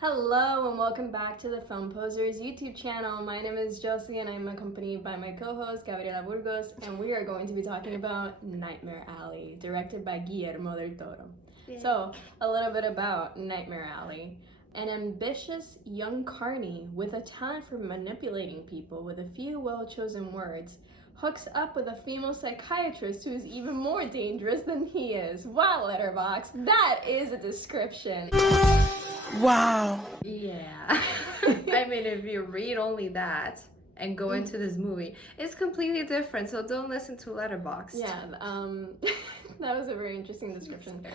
Hello and welcome back to the Film Posers YouTube channel. My name is Josie and I'm accompanied by my co-host Gabriela Burgos, and we are going to be talking about Nightmare Alley, directed by Guillermo Del Toro. Yeah. So, a little bit about Nightmare Alley. An ambitious young carny with a talent for manipulating people with a few well-chosen words hooks up with a female psychiatrist who is even more dangerous than he is. Wow, Letterboxd, that is a description. Wow. Yeah. I mean, if you read only that and go into this movie, it's completely different. So don't listen to Letterboxd. Yeah, that was a very interesting description.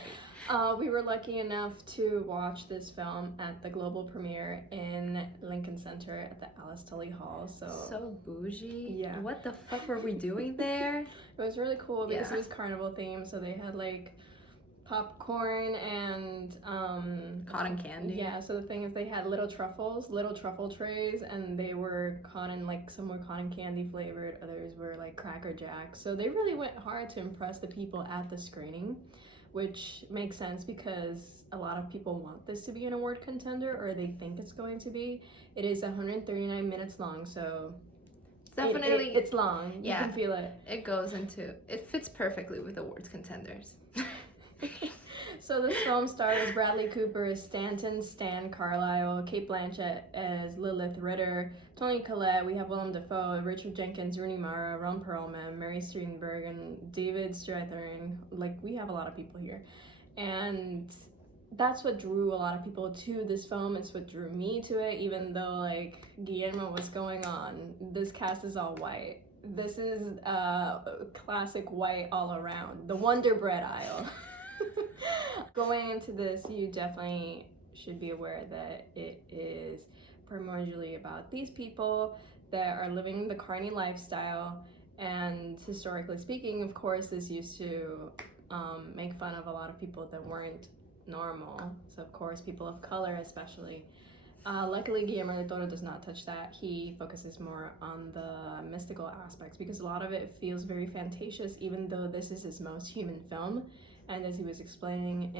We were lucky enough to watch this film at the global premiere in Lincoln Center at the Alice Tully Hall. So bougie. Yeah. What the fuck were we doing there? It was really cool because it was carnival themed, so they had like popcorn and cotton candy. Yeah, so the thing is they had little truffle trays, and they were some were cotton candy flavored, others were like Cracker Jacks. So they really went hard to impress the people at the screening, which makes sense because a lot of people want this to be an award contender, or they think it's going to be. It is 139 minutes long, so definitely it's long. Yeah, you can feel it. It fits perfectly with awards contenders. So this film stars Bradley Cooper as Stanton Stan Carlisle, Cate Blanchett as Lilith Ritter, Toni Collette, we have Willem Dafoe, Richard Jenkins, Rooney Mara, Ron Perlman, Mary Steenburgen, and David Strathairn. Like, we have a lot of people here. And that's what drew a lot of people to this film. It's what drew me to it, even though, like, Guillermo was going on. This cast is all white. This is classic white all around. The Wonder Bread aisle. Going into this, you definitely should be aware that it is primordially about these people that are living the carny lifestyle, and historically speaking, of course, this used to make fun of a lot of people that weren't normal. So of course, people of color especially. Luckily, Guillermo Del Toro does not touch that. He focuses more on the mystical aspects because a lot of it feels very fantasious, even though this is his most human film. And as he was explaining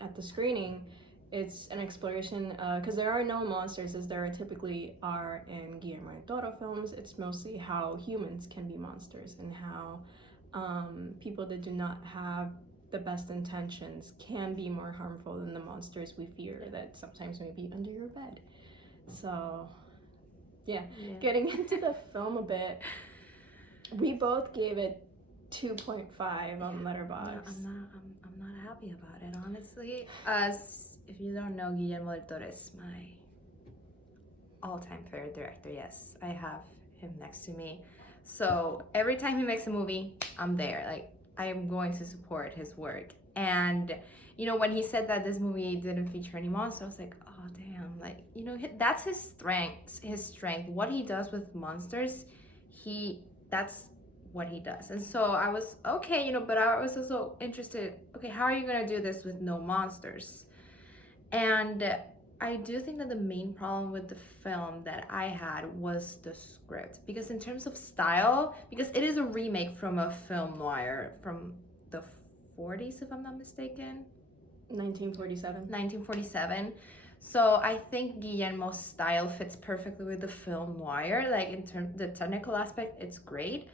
at the screening, it's an exploration, because there are no monsters as there typically are in Guillermo del Toro films. It's mostly how humans can be monsters and how people that do not have the best intentions can be more harmful than the monsters we fear that sometimes may be under your bed. So, yeah. Getting into the film a bit, we both gave it 2.5 on Letterboxd. No, I'm not happy about it, honestly. If you don't know, Guillermo del Toro is my all-time favorite director. Yes, I have him next to me. So every time he makes a movie, I'm there. Like, I am going to support his work. And you know, when he said that this movie didn't feature any monsters, I was like, oh damn, like, you know, that's his strength. What he does with monsters, that's what he does. And so I was okay, you know, but I was also interested, okay, how are you gonna do this with no monsters? And I do think that the main problem with the film that I had was the script, because in terms of style, because it is a remake from a film noir from the 40s, if I'm not mistaken. 1947. So I think Guillermo's style fits perfectly with the film noir. Like, in terms the technical aspect, it's great.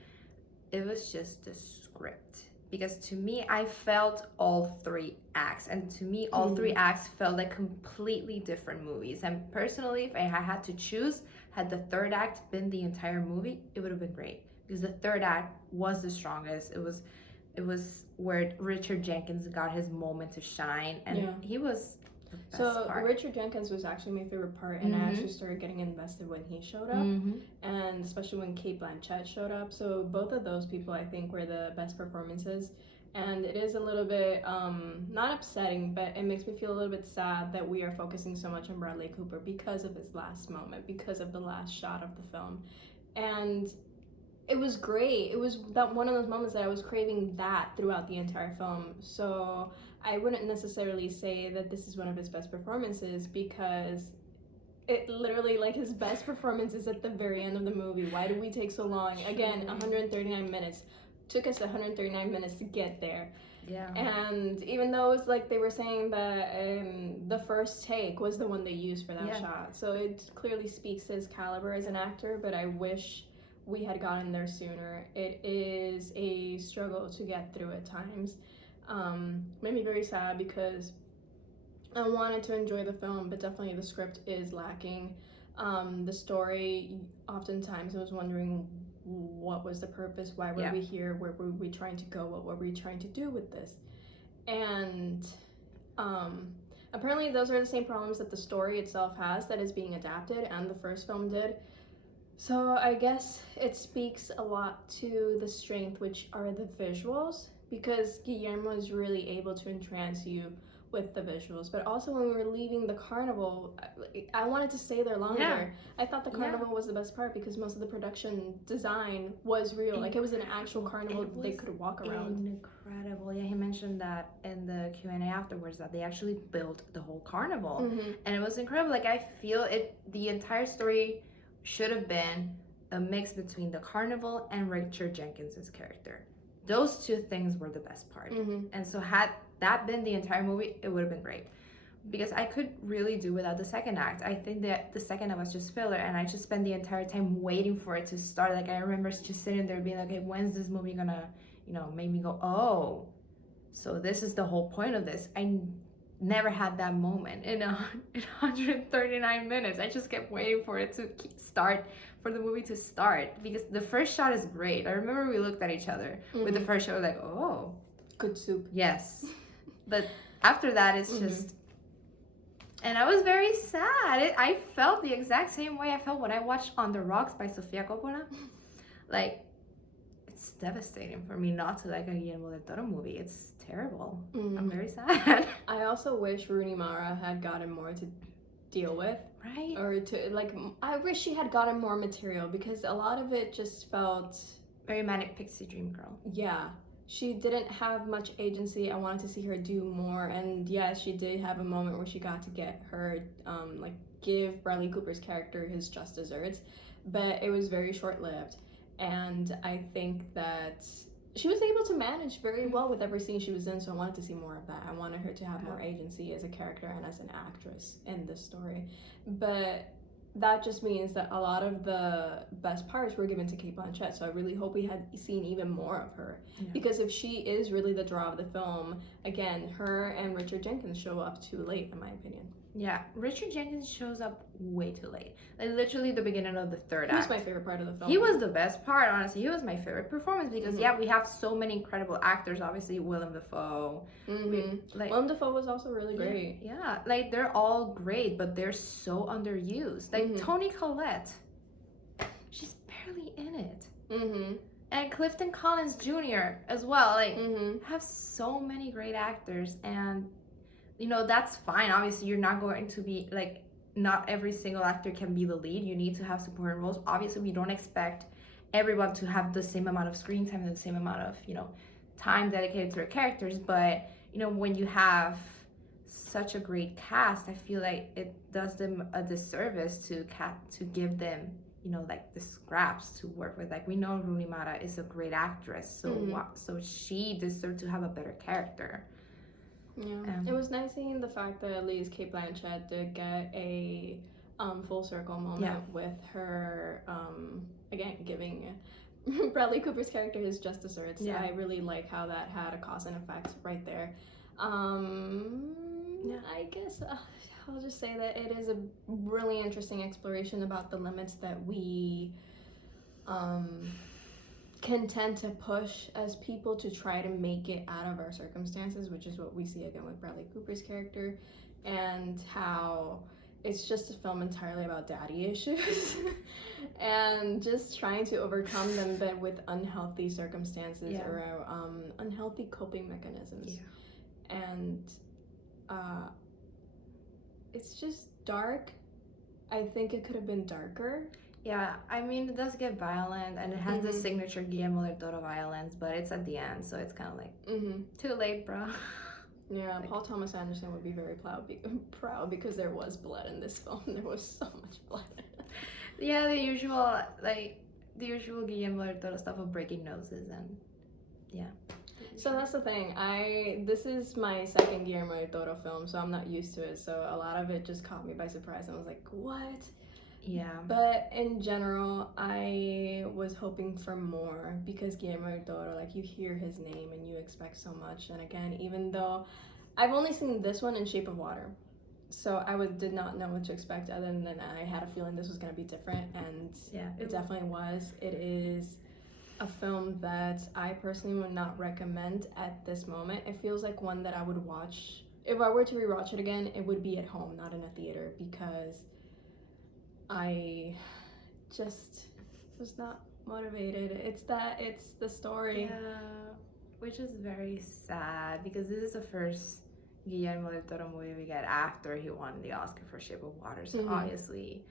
It was just the script, because to me, I felt all three acts, and to me, all three acts felt like completely different movies. And personally, if I had to choose, had the third act been the entire movie, it would have been great, because the third act was the strongest. It was where Richard Jenkins got his moment to shine, and he was the best part. Richard Jenkins was actually my favorite part, and I actually started getting invested when he showed up, and especially when Cate Blanchett showed up. So both of those people, I think, were the best performances. And it is a little bit not upsetting, but it makes me feel a little bit sad that we are focusing so much on Bradley Cooper because of his last moment, because of the last shot of the film. And it was great. It was that one of those moments that I was craving that throughout the entire film. So I wouldn't necessarily say that this is one of his best performances, because it literally, like, his best performance is at the very end of the movie. Why did we take so long? Again, 139 minutes. Took us 139 minutes to get there. Yeah. And even though it's like they were saying that the first take was the one they used for that shot, so it clearly speaks to his caliber as an actor. But I wish we had gotten there sooner. It is a struggle to get through at times. Made me very sad because I wanted to enjoy the film, but definitely the script is lacking. The story, oftentimes I was wondering what was the purpose, why were we here, where were we trying to go, what were we trying to do with this. And apparently those are the same problems that the story itself has that is being adapted, and the first film did. So I guess it speaks a lot to the strength, which are the visuals, because Guillermo is really able to entrance you with the visuals. But also when we were leaving the carnival, I wanted to stay there longer. Yeah. I thought the carnival was the best part because most of the production design was real. Like it was an actual carnival they could walk around. Incredible. Yeah, he mentioned that in the Q&A afterwards, that they actually built the whole carnival. And it was incredible. Like I feel the entire story should have been a mix between the carnival and Richard Jenkins's character. Those two things were the best part. And so had that been the entire movie, it would have been great. Because I could really do without the second act. I think that the second act was just filler, and I just spent the entire time waiting for it to start. Like I remember just sitting there being like, okay, when's this movie gonna, make me go, oh, so this is the whole point of this. I never had that moment in 139 minutes. I just kept waiting for it to start, for the movie to start, because the first shot is great. I remember we looked at each other with the first shot, like, oh, good soup. Yes. But after that, it's just, and I was very sad. I felt the exact same way I felt when I watched On the Rocks by Sofia Coppola. Like, it's devastating for me not to like a Guillermo Del Toro movie. It's terrible. I'm very sad. I also wish Rooney Mara had gotten more to deal with. Right. Or to, like, I wish she had gotten more material, because a lot of it just felt very manic pixie dream girl. Yeah. She didn't have much agency. I wanted to see her do more, and yes, she did have a moment where she got to get her, give Bradley Cooper's character his just desserts, but it was very short-lived, and I think that she was able to manage very well with every scene she was in, so I wanted to see more of that. I wanted her to have more agency as a character and as an actress in this story, but that just means that a lot of the best parts were given to Cate Blanchett, so I really hope we had seen even more of her. Because if she is really the draw of the film, again, her and Richard Jenkins show up too late, in my opinion. Yeah, Richard Jenkins shows up way too late. Like literally the beginning of the third act. He was my favorite part of the film. He was the best part, honestly. He was my favorite performance because we have so many incredible actors. Obviously, Willem Dafoe. Willem Dafoe was also really great. Yeah, like they're all great, but they're so underused. Like Toni Collette, she's barely in it. And Clifton Collins Jr. as well. Like have so many great actors, and that's fine. Obviously, you're not going to be like, not every single actor can be the lead. You need to have supporting roles. Obviously, we don't expect everyone to have the same amount of screen time and the same amount of, time dedicated to their characters. But, when you have such a great cast, I feel like it does them a disservice to give them, like the scraps to work with. Like we know Rooney Mara is a great actress, so she deserves to have a better character. Yeah, it was nice seeing the fact that at least Cate Blanchett did get a full circle moment with her, again, giving Bradley Cooper's character his just desserts. Yeah. I really like how that had a cause and effect right there. I guess I'll just say that it is a really interesting exploration about the limits that we can tend to push as people to try to make it out of our circumstances, which is what we see again with Bradley Cooper's character, and how it's just a film entirely about daddy issues and just trying to overcome them, but with unhealthy circumstances or unhealthy coping mechanisms. And it's just dark. I think it could have been darker. Yeah, I mean, it does get violent, and it has the signature Guillermo Del Toro violence, but it's at the end, so it's kind of like, too late, bro. Yeah, Paul Thomas Anderson would be very proud because there was blood in this film. There was so much blood. Yeah, the usual Guillermo Del Toro stuff of breaking noses and, So that's the thing. This is my second Guillermo Del Toro film, so I'm not used to it. So a lot of it just caught me by surprise. I was like, what? Yeah. But in general, I was hoping for more because Guillermo Del Toro, like, you hear his name and you expect so much. And again, even though I've only seen this one in Shape of Water, so I did not know what to expect other than I had a feeling this was going to be different, and Yeah, it definitely was. It is a film that I personally would not recommend at this moment. It feels like one that I would watch. If I were to rewatch it again, it would be at home, not in a theater, because I just was not motivated. It's the story. Yeah, which is very sad because this is the first Guillermo del Toro movie we get after he won the Oscar for Shape of Water. So obviously,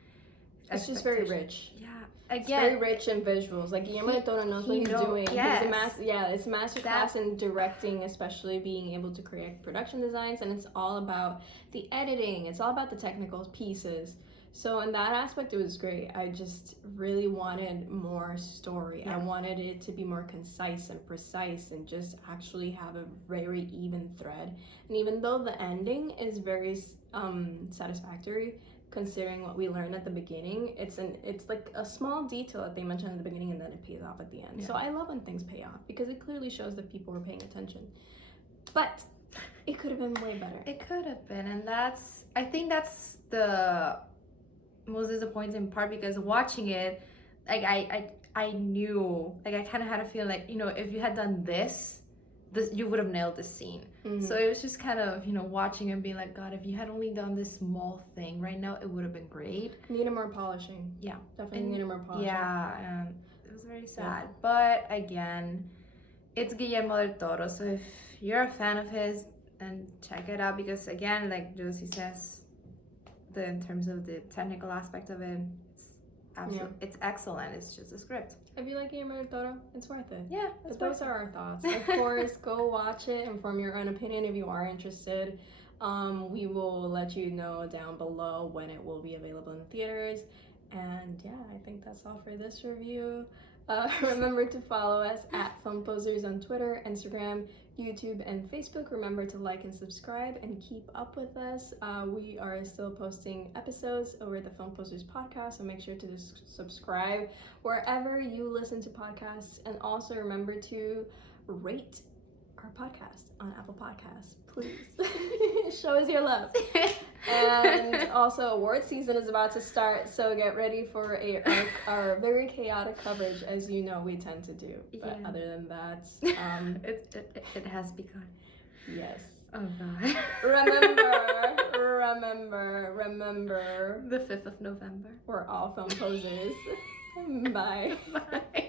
it's just very rich. Yeah, It's very rich in visuals. Like, Guillermo del Toro knows what he's doing. Yes. It's a masterclass in directing, especially being able to create production designs, and it's all about the editing. It's all about the technical pieces. So in that aspect, it was great. I just really wanted more story. Yeah. I wanted it to be more concise and precise and just actually have a very even thread. And even though the ending is very satisfactory, considering what we learned at the beginning, it's like a small detail that they mentioned at the beginning and then it pays off at the end. Yeah. So I love when things pay off because it clearly shows that people were paying attention. But it could have been way better. It could have been, and I think that's the most disappointing part because watching it, like I knew, like I kind of had a feeling like, if you had done this you would have nailed this scene. Mm-hmm. So it was just kind of, watching and being like, God, if you had only done this small thing right now, it would have been great. Needed more polishing. Yeah. Definitely needed more polishing. Yeah, and it was very sad. Yeah. But again, it's Guillermo del Toro, so if you're a fan of his, then check it out because again, like Josie says, in terms of the technical aspect of it, it's excellent. It's just a script. If you like Guillermo del Toro, it's worth it. Yeah, but those are our thoughts. Of course, go watch it and form your own opinion if you are interested. We will let you know down below when it will be available in theaters. And yeah, I think that's all for this review. Remember to follow us at Film Posers on Twitter, Instagram, YouTube, and Facebook. Remember to like and subscribe and keep up with us. We are still posting episodes over the Film Posers podcast, so make sure to subscribe wherever you listen to podcasts. And also remember to rate our podcast on Apple Podcasts, please. Show us your love. And also, award season is about to start, so get ready for our very chaotic coverage, as you know we tend to do. But other than that, it has begun. Yes. Oh God. Remember. The 5th of November. We're all film posers. Bye. Bye.